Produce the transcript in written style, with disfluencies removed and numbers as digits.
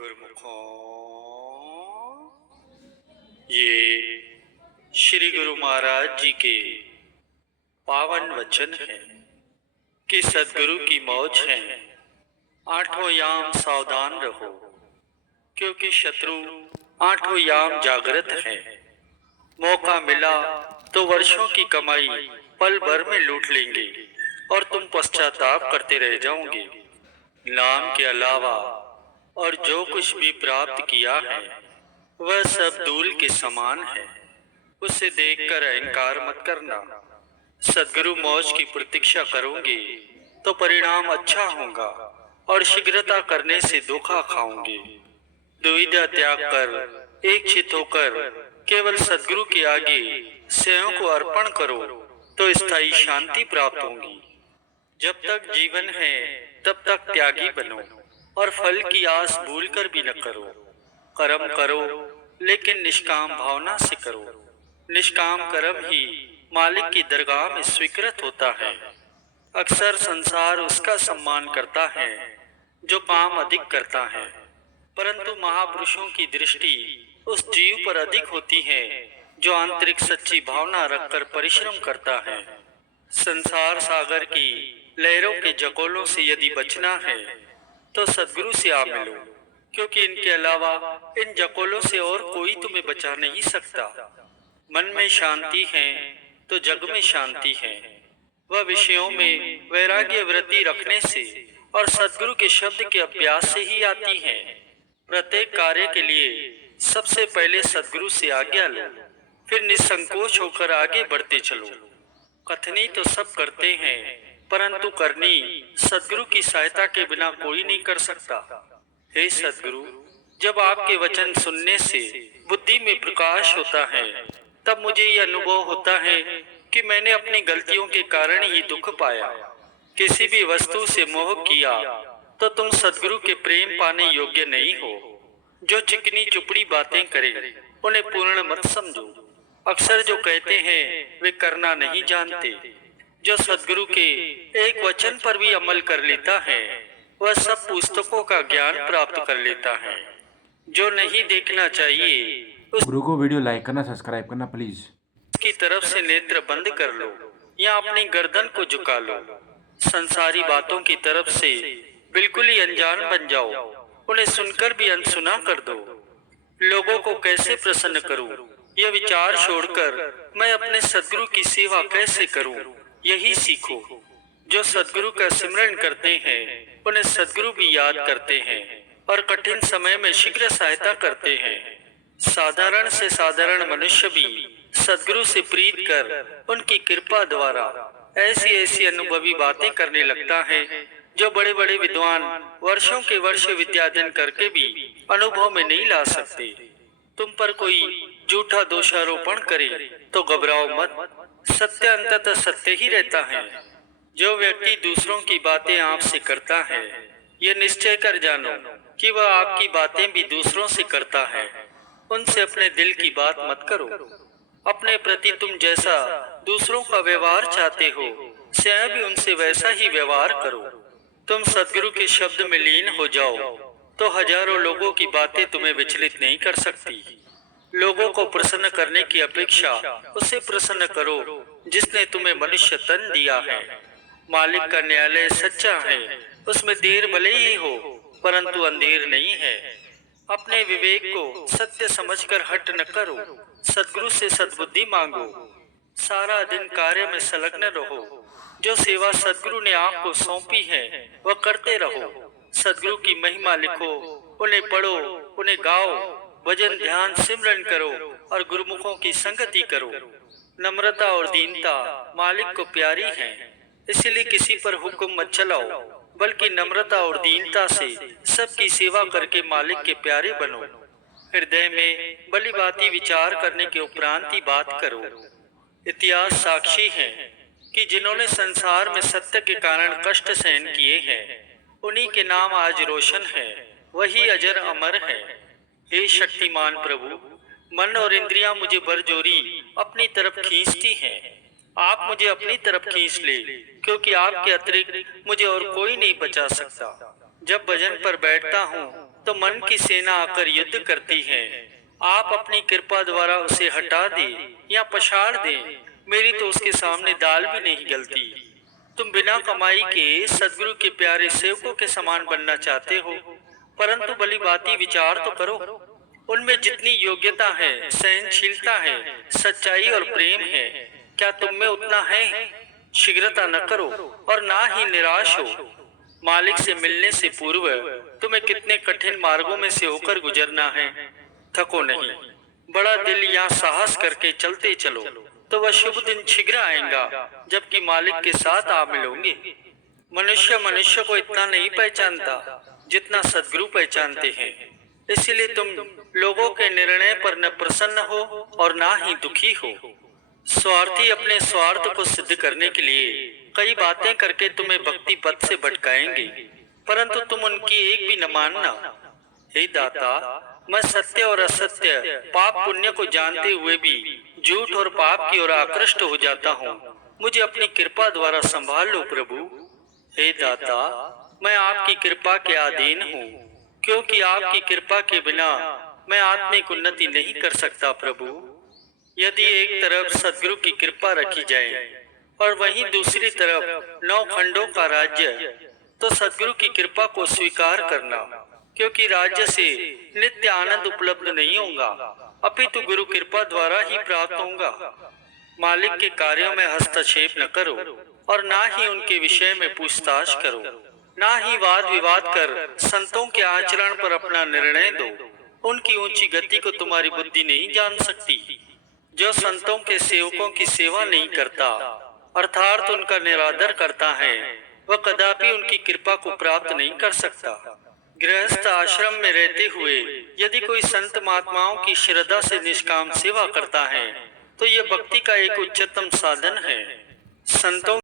गुरुमुखों, ये श्री गुरु महाराज जी के पावन वचन है कि सदगुरु की मौज है। आठों याम सावधान रहो, क्योंकि शत्रु आठों याम जागृत है। मौका मिला तो वर्षों की कमाई पल भर में लूट लेंगे और तुम पश्चाताप करते रह जाओगे। नाम के अलावा और जो कुछ भी प्राप्त किया है वह सब धूल के समान है। उसे देखकर अहंकार मत करना। सदगुरु मौज की प्रतीक्षा करोगे तो परिणाम अच्छा होगा और शीघ्रता करने से धोखा खाओगे। दुविधा त्याग कर एक चित होकर केवल सदगुरु के आगे स्वयं को अर्पण करो तो स्थायी शांति प्राप्त होगी। जब तक जीवन है तब तक त्यागी बनो और फल की आस भूलकर भी न करो। कर्म करो लेकिन निष्काम भावना से करो। निष्काम कर्म ही मालिक की दरगाह में स्वीकृत होता है। अक्सर संसार उसका सम्मान करता है जो काम अधिक करता है, परंतु महापुरुषों की दृष्टि उस जीव पर अधिक होती है जो आंतरिक सच्ची भावना रखकर परिश्रम करता है। संसार सागर की लहरों के जकोलों से यदि बचना है तो सदगुरु से आ मिलो, क्योंकि इनके अलावा इन जकोलों से और कोई तुम्हें बचा नहीं सकता। मन में शांति है तो जग में शांति है। वह विषयों में वैराग्य वृत्ति रखने से और सदगुरु के शब्द के अभ्यास से ही आती है। प्रत्येक कार्य के लिए सबसे पहले सदगुरु से आज्ञा लो, फिर निसंकोच होकर आगे बढ़ते चलो। कथनी तो सब करते हैं, परंतु करनी सदगुरु की सहायता के बिना कोई नहीं कर सकता। हे सदगुरु, जब आपके वचन सुनने से बुद्धि में प्रकाश होता है तब मुझे यह अनुभव होता है कि मैंने अपनी गलतियों के कारण ही दुख पाया। किसी भी वस्तु से मोह किया तो तुम सदगुरु के प्रेम पाने योग्य नहीं हो। जो चिकनी चुपड़ी बातें करे उन्हें पूर्ण मत समझो। अक्सर जो कहते हैं वे करना नहीं जानते। जो सदगुरु के एक वचन पर भी अमल कर लेता है वह सब पुस्तकों का ज्ञान प्राप्त कर लेता है। जो नहीं देखना चाहिए उस गुरु को वीडियो लाइक करना, सब्सक्राइब करना प्लीज। की तरफ से नेत्र बंद कर लो या अपनी गर्दन को झुका लो। संसारी बातों की तरफ से बिल्कुल ही अनजान बन जाओ। उन्हें सुनकर भी अनसुना कर दो। लोगों को कैसे प्रसन्न करूं, यह विचार छोड़कर मैं अपने सदगुरु की सेवा कैसे करूं, यही सीखो। जो सदगुरु का सिमरन करते हैं उन्हें सदगुरु भी याद करते हैं और कठिन समय में शीघ्र सहायता करते हैं। साधारण से साधारण मनुष्य भी सदगुरु से प्रीत कर उनकी कृपा द्वारा ऐसी ऐसी अनुभवी बातें करने लगता है जो बड़े बड़े विद्वान वर्षों के वर्ष विद्यार्जन करके भी अनुभव में नहीं ला सकते। तुम पर कोई झूठा दोषारोपण करे तो घबराओ मत। सत्य अंततः सत्य ही रहता है। जो व्यक्ति दूसरों की बातें आपसे करता है यह निश्चय कर जानो कि वह आपकी बातें भी दूसरों से करता है। उनसे अपने दिल की बात मत करो। अपने प्रति तुम जैसा दूसरों का व्यवहार चाहते हो स्वयं भी उनसे वैसा ही व्यवहार करो। तुम सदगुरु के शब्द में लीन हो जाओ तो हजारों लोगों की बातें तुम्हें विचलित नहीं कर सकती। लोगों को प्रसन्न करने की अपेक्षा उसे प्रसन्न करो जिसने तुम्हें मनुष्य तन दिया है। मालिक का न्यायालय सच्चा है, उसमें देर भले ही हो परंतु अंधेर नहीं है। अपने विवेक को सत्य समझकर हट न करो। सदगुरु से सद्बुद्धि मांगो। सारा दिन कार्य में संलग्न रहो। जो सेवा सदगुरु ने आपको सौंपी है वह करते रहो। सदगुरु की महिमा लिखो, उन्हें पढ़ो, उन्हें गाओ, भजन ध्यान सिमरन करो और गुरुमुखों की संगति करो। नम्रता और दीनता मालिक को प्यारी है, इसलिए किसी पर हुक्म मत चलाओ, बल्कि नम्रता और दीनता से सबकी सेवा करके मालिक के प्यारे बनो। हृदय में भली भांति विचार करने के उपरांत ही बात करो। इतिहास साक्षी है कि जिन्होंने संसार में सत्य के कारण कष्ट सहन किए हैं उन्हीं के नाम आज रोशन है, वही अजर अमर है। हे शक्तिमान प्रभु, मन और इंद्रियां मुझे बरजोरी अपनी तरफ खींचती हैं। आप मुझे अपनी तरफ खींच ले, क्योंकि आपके अतिरिक्त मुझे और कोई नहीं बचा सकता। जब भजन पर बैठता हूँ तो मन की सेना आकर युद्ध करती है। आप अपनी कृपा द्वारा उसे हटा दें या पछाड़ दें, मेरी तो उसके सामने दाल भी नहीं गलती। तुम बिना कमाई के सदगुरु के प्यारे सेवकों के समान बनना चाहते हो, परंतु भली भांति विचार तो करो। उनमें जितनी योग्यता है, सहनशीलता है, सच्चाई और प्रेम है, क्या तुम में उतना है? शीघ्रता न करो और ना ही निराश हो। मालिक से मिलने से पूर्व तुम्हें कितने कठिन मार्गों में से होकर गुजरना है। थको नहीं, बड़ा दिल या साहस करके चलते चलो, तो वह शुभ दिन शीघ्र आएगा जबकि मालिक के साथ आप मिलोगे। मनुष्य मनुष्य को इतना नहीं पहचानता जितना सदगुरु पहचानते हैं। इसलिए तुम लोगों के निर्णय पर न प्रसन्न हो और ना ही दुखी हो। स्वार्थी अपने स्वार्थ को सिद्ध करने के लिए कई बातें करके तुम्हें भक्ति पथ से भटकाएंगे, परंतु तुम उनकी एक भी न मानना। हे दाता, मैं सत्य और असत्य, पाप पुण्य को जानते हुए भी झूठ और पाप की ओर आकृष्ट हो जाता हूँ। मुझे अपनी कृपा द्वारा संभाल लो प्रभु। हे दाता, मैं आपकी कृपा के अधीन हूँ, क्योंकि आपकी कृपा के बिना मैं आत्मिक उन्नति नहीं कर सकता प्रभु। यदि एक तरफ सदगुरु की कृपा रखी जाए और वहीं दूसरी तरफ 9 खंडों का राज्य, तो सदगुरु की कृपा को स्वीकार करना, क्योंकि राज्य से नित्य आनंद उपलब्ध नहीं होगा, अपितु गुरु कृपा द्वारा ही प्राप्त होगा। मालिक के कार्यों में हस्तक्षेप न करो और ना ही उनके विषय में पूछताछ करो, ना ही वाद विवाद कर संतों के आचरण पर अपना निर्णय दो। उनकी ऊंची गति को तुम्हारी बुद्धि नहीं जान सकती। जो संतों के सेवकों की सेवा नहीं करता, अर्थात उनका निरादर करता है, वह कदापि उनकी कृपा को प्राप्त नहीं कर सकता। गृहस्थ आश्रम में रहते हुए यदि कोई संत महात्माओं की श्रद्धा से निष्काम सेवा करता है, तो यह भक्ति का एक उच्चतम साधन है। संतों